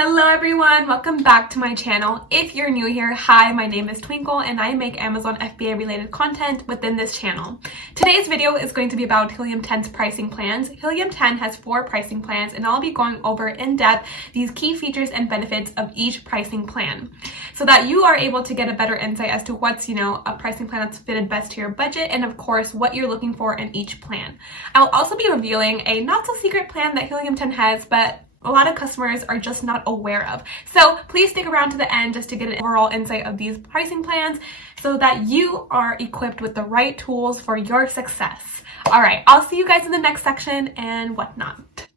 Hello everyone, welcome back to my channel. If you're new here, hi, my name is Twinkle and I make Amazon FBA related content within this channel. Today's video is going to be about Helium 10's pricing plans. Helium 10 has 4 pricing plans and I'll be going over in depth these key features and benefits of each pricing plan so that you are able to get a better insight as to what's, a pricing plan that's fitted best to your budget and of course what you're looking for in each plan. I'll also be revealing a not so secret plan that Helium 10 has, but a lot of customers are just not aware of. So please stick around to the end just to get an overall insight of these pricing plans so that you are equipped with the right tools for your success. All right, I'll see you guys in the next section and whatnot.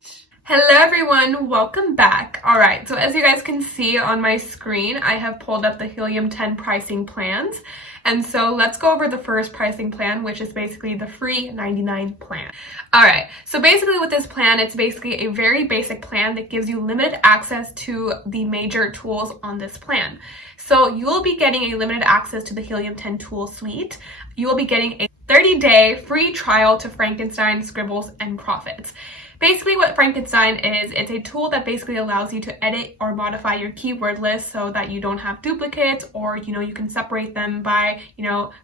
Hello everyone, welcome back. All right, so as you guys can see on my screen, I have pulled up the Helium 10 pricing plans. And so let's go over the first pricing plan, which is basically the free 99 plan. All right, so basically with this plan, it's basically a very basic plan that gives you limited access to the major tools on this plan. So you will be getting a limited access to the Helium 10 tool suite. You will be getting a 30-day free trial to Frankenstein, Scribbles, and Profits. Basically what Frankenstein is, it's a tool that basically allows you to edit or modify your keyword list so that you don't have duplicates or, you can separate them by,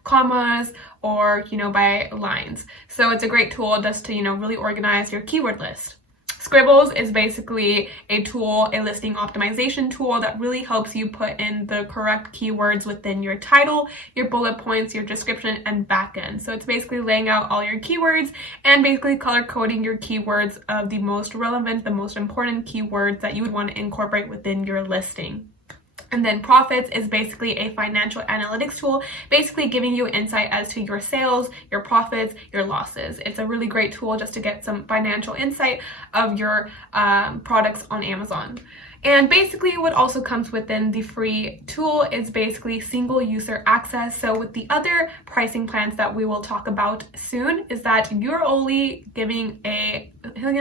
commas or, by lines. So it's a great tool just to, really organize your keyword list. Scribbles is basically a tool, a listing optimization tool that really helps you put in the correct keywords within your title, your bullet points, your description, and backend. So it's basically laying out all your keywords and basically color coding your keywords of the most relevant, the most important keywords that you would want to incorporate within your listing. And then Profits is basically a financial analytics tool, basically giving you insight as to your sales, your profits, your losses. It's a really great tool just to get some financial insight of your products on Amazon. And basically what also comes within the free tool is basically single user access. So with the other pricing plans that we will talk about soon is that Helium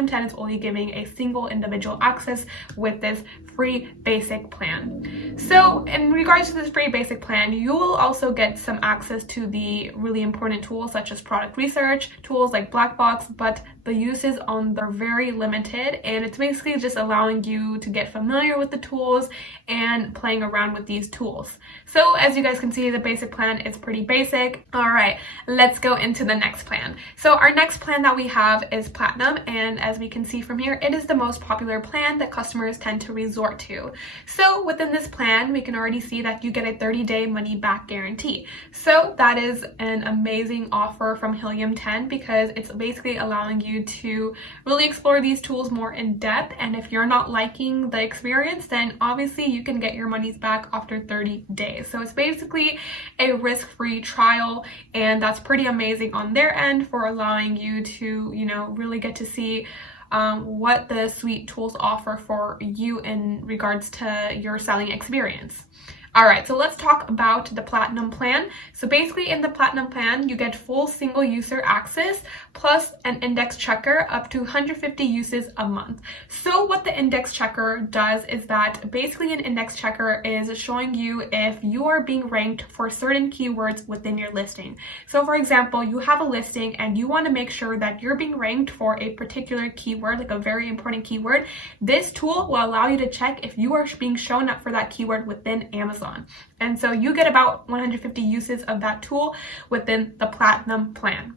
10 is only giving a single individual access with this free basic plan. So in regards to this free basic plan, you will also get some access to the really important tools such as product research, tools like Black Box, but the uses on them are very limited and it's basically just allowing you to get familiar with the tools and playing around with these tools. So as you guys can see, the basic plan is pretty basic. All right, let's go into the next plan. So our next plan that we have is Platinum, and as we can see from here, it is the most popular plan that customers tend to resort to. So within this plan, we can already see that you get a 30-day money back guarantee. So that is an amazing offer from Helium 10 because it's basically allowing you to really explore these tools more in depth, and if you're not liking the experience, then obviously you can get your monies back after 30 days. So it's basically a risk-free trial, and that's pretty amazing on their end for allowing you to, really get to see what the suite tools offer for you in regards to your selling experience. All right, so let's talk about the Platinum plan. So basically in the Platinum plan, you get full single user access plus an index checker up to 150 uses a month. So what the index checker does is that basically an index checker is showing you if you are being ranked for certain keywords within your listing. So for example, you have a listing and you want to make sure that you're being ranked for a particular keyword, like a very important keyword. This tool will allow you to check if you are being shown up for that keyword within Amazon. And so you get about 150 uses of that tool within the Platinum plan.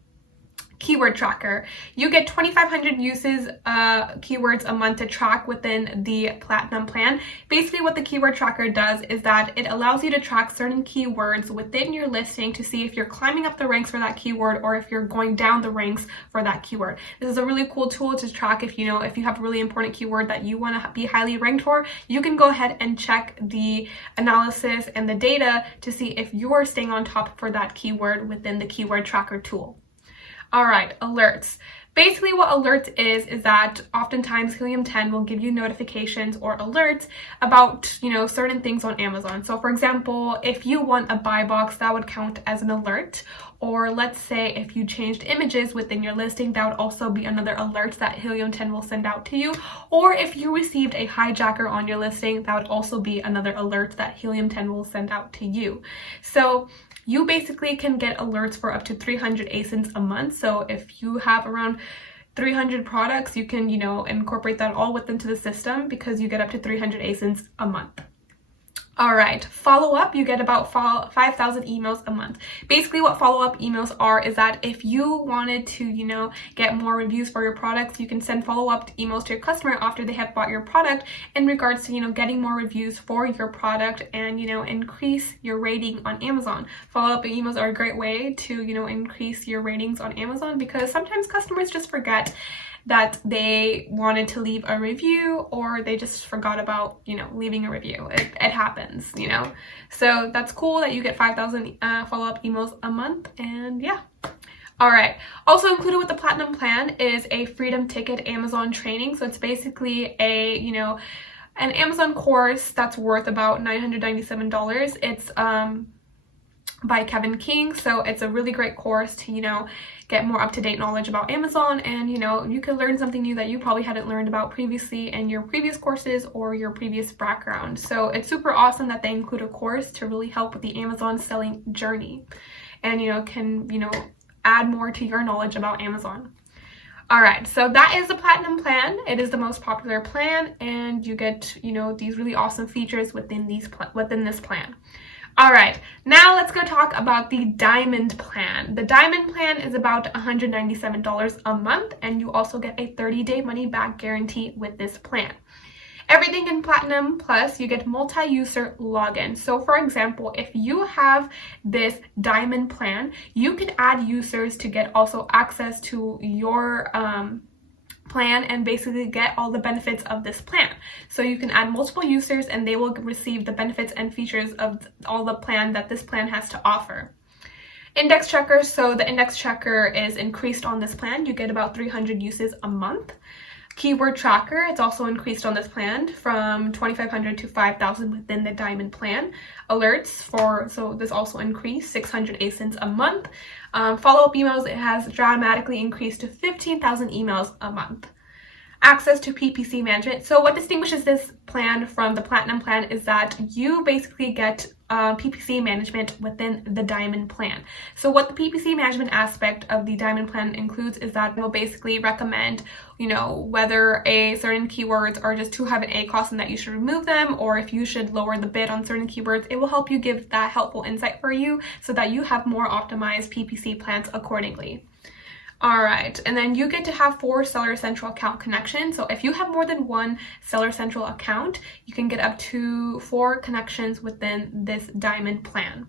Keyword tracker. You get 2,500 uses keywords a month to track within the Platinum plan. Basically what the keyword tracker does is that it allows you to track certain keywords within your listing to see if you're climbing up the ranks for that keyword or if you're going down the ranks for that keyword. This is a really cool tool to track if you have a really important keyword that you want to be highly ranked for. You can go ahead and check the analysis and the data to see if you're staying on top for that keyword within the keyword tracker tool. All right, alerts. Basically what alerts is that oftentimes Helium 10 will give you notifications or alerts about, certain things on Amazon. So for example, if you want a buy box, that would count as an alert. Or let's say if you changed images within your listing, that would also be another alert that Helium 10 will send out to you. Or if you received a hijacker on your listing, that would also be another alert that Helium 10 will send out to you. So you basically can get alerts for up to 300 ASINs a month. So if you have around 300 products, you can, incorporate that all into the system because you get up to 300 ASINs a month. All right, follow-up, you get about 5,000 emails a month. Basically what follow-up emails are is that if you wanted to, get more reviews for your products, you can send follow-up emails to your customer after they have bought your product in regards to, getting more reviews for your product and, increase your rating on Amazon. Follow-up emails are a great way to, increase your ratings on Amazon because sometimes customers just forget that they wanted to leave a review or they just forgot about, leaving a review. It happens, So that's cool that you get 5,000 follow-up emails a month, and yeah. All right. Also included with the Platinum plan is a Freedom Ticket Amazon training. So it's basically an Amazon course that's worth about $997. It's by Kevin King. So it's a really great course to, get more up-to-date knowledge about Amazon, and you can learn something new that you probably hadn't learned about previously in your previous courses or your previous background. So it's super awesome that they include a course to really help with the Amazon selling journey and can add more to your knowledge about Amazon. All right, so that is the Platinum plan. It is the most popular plan, and you get these really awesome features within this plan. All right, now let's go talk about the Diamond plan. The Diamond plan is about $197 a month, and you also get a 30-day money-back guarantee with this plan. Everything in Platinum Plus, you get multi-user login. So for example, if you have this Diamond plan, you can add users to get also access to your plan and basically get all the benefits of this plan. So you can add multiple users and they will receive the benefits and features of all the plan that this plan has to offer. Index checker, so the index checker is increased on this plan. You get about 300 uses a month. Keyword tracker, it's also increased on this plan from 2,500 to 5,000 within the Diamond plan. Alerts so this also increased 600 ASINs a month. Follow-up emails, it has dramatically increased to 15,000 emails a month. Access to PPC management. So what distinguishes this plan from the Platinum plan is that you basically get PPC management within the Diamond plan. So what the PPC management aspect of the Diamond plan includes is that it will basically recommend, whether certain keywords are just too high of an A cost and that you should remove them, or if you should lower the bid on certain keywords. It will help you give that helpful insight for you so that you have more optimized PPC plans accordingly. All right, and then you get to have 4 Seller Central account connections. So if you have more than one Seller Central account, you can get up to 4 connections within this Diamond plan.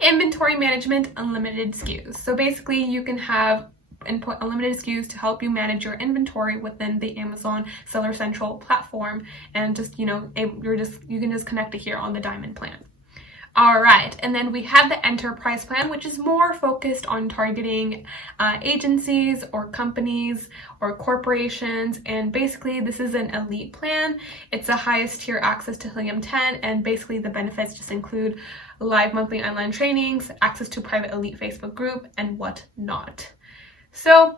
Inventory management, unlimited SKUs. So basically you can have input unlimited SKUs to help you manage your inventory within the Amazon Seller Central platform, and just, you can just connect it here on the Diamond plan. All right, and then we have the Enterprise plan, which is more focused on targeting agencies or companies or corporations. And basically, this is an elite plan. It's the highest tier access to Helium 10, and basically the benefits just include live monthly online trainings, access to private elite Facebook group, and whatnot. So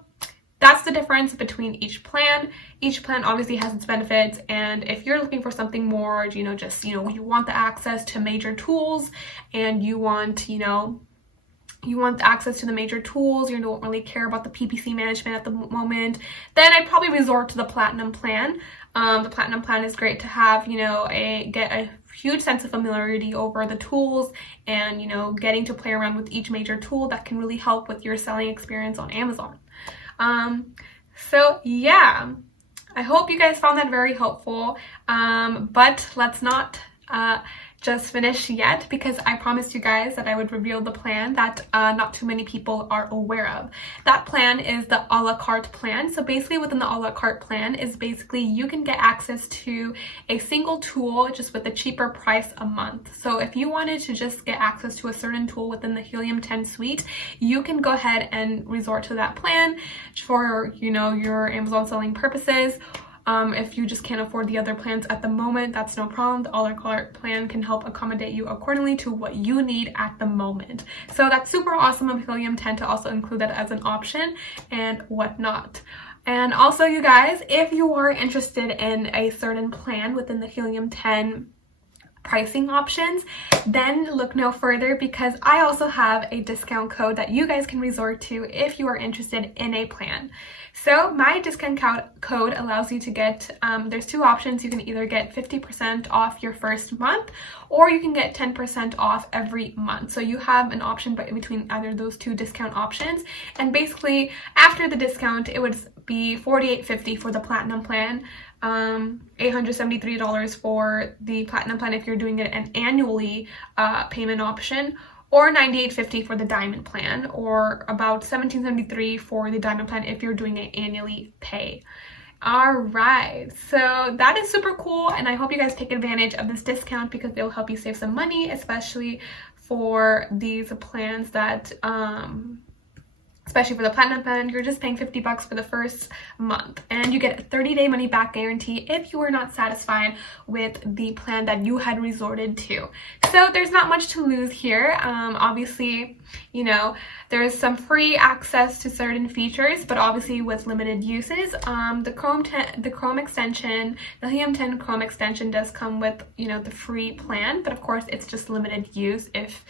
that's the difference between each plan. Each plan obviously has its benefits, and if you're looking for something more, you want the access to major tools, and you want the access to the major tools, you don't really care about the PPC management at the moment, then I'd probably resort to the Platinum plan. The Platinum plan is great to have, get a huge sense of familiarity over the tools, and, getting to play around with each major tool that can really help with your selling experience on Amazon. So yeah, I hope you guys found that very helpful, but let's not just finish yet, because I promised you guys that I would reveal the plan that not too many people are aware of. That plan is the a la carte plan. So basically within the a la carte plan is basically you can get access to a single tool just with a cheaper price a month. So if you wanted to just get access to a certain tool within the Helium 10 suite, you can go ahead and resort to that plan for, your Amazon selling purposes. If you just can't afford the other plans at the moment, that's no problem. The a la carte plan can help accommodate you accordingly to what you need at the moment. So that's super awesome of Helium 10 to also include that as an option and whatnot. And also, you guys, if you are interested in a certain plan within the Helium 10 pricing options, then look no further, because I also have a discount code that you guys can resort to if you are interested in a plan. So my discount code allows you to get, there's two options. You can either get 50% off your first month, or you can get 10% off every month. So you have an option between either those two discount options. And basically after the discount, it would be $48.50 for the platinum plan, $873 for the platinum plan if you're doing it an annually payment option, or $98.50 for the diamond plan, or about $17.73 for the diamond plan if you're doing it annually pay. All right, so that is super cool, and I hope you guys take advantage of this discount because it will help you save some money, especially for these plans that especially for the platinum plan, you're just paying $50 for the first month, and you get a 30-day money back guarantee if you are not satisfied with the plan that you had resorted to. So there's not much to lose here. Obviously, you know, there's some free access to certain features, but obviously with limited uses. The Chrome extension, the Helium 10 Chrome extension does come with, you know, the free plan, but of course it's just limited use if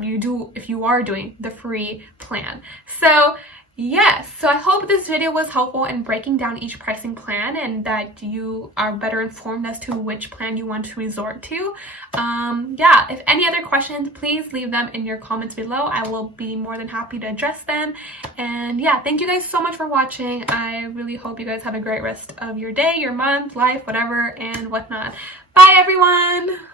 you are doing the free plan. So yes, so I hope this video was helpful in breaking down each pricing plan and that you are better informed as to which plan you want to resort to. Yeah, if any other questions, please leave them in your comments below. I will be more than happy to address them. And yeah, thank you guys so much for watching. I really hope you guys have a great rest of your day, your month, life, whatever, and whatnot. Bye everyone!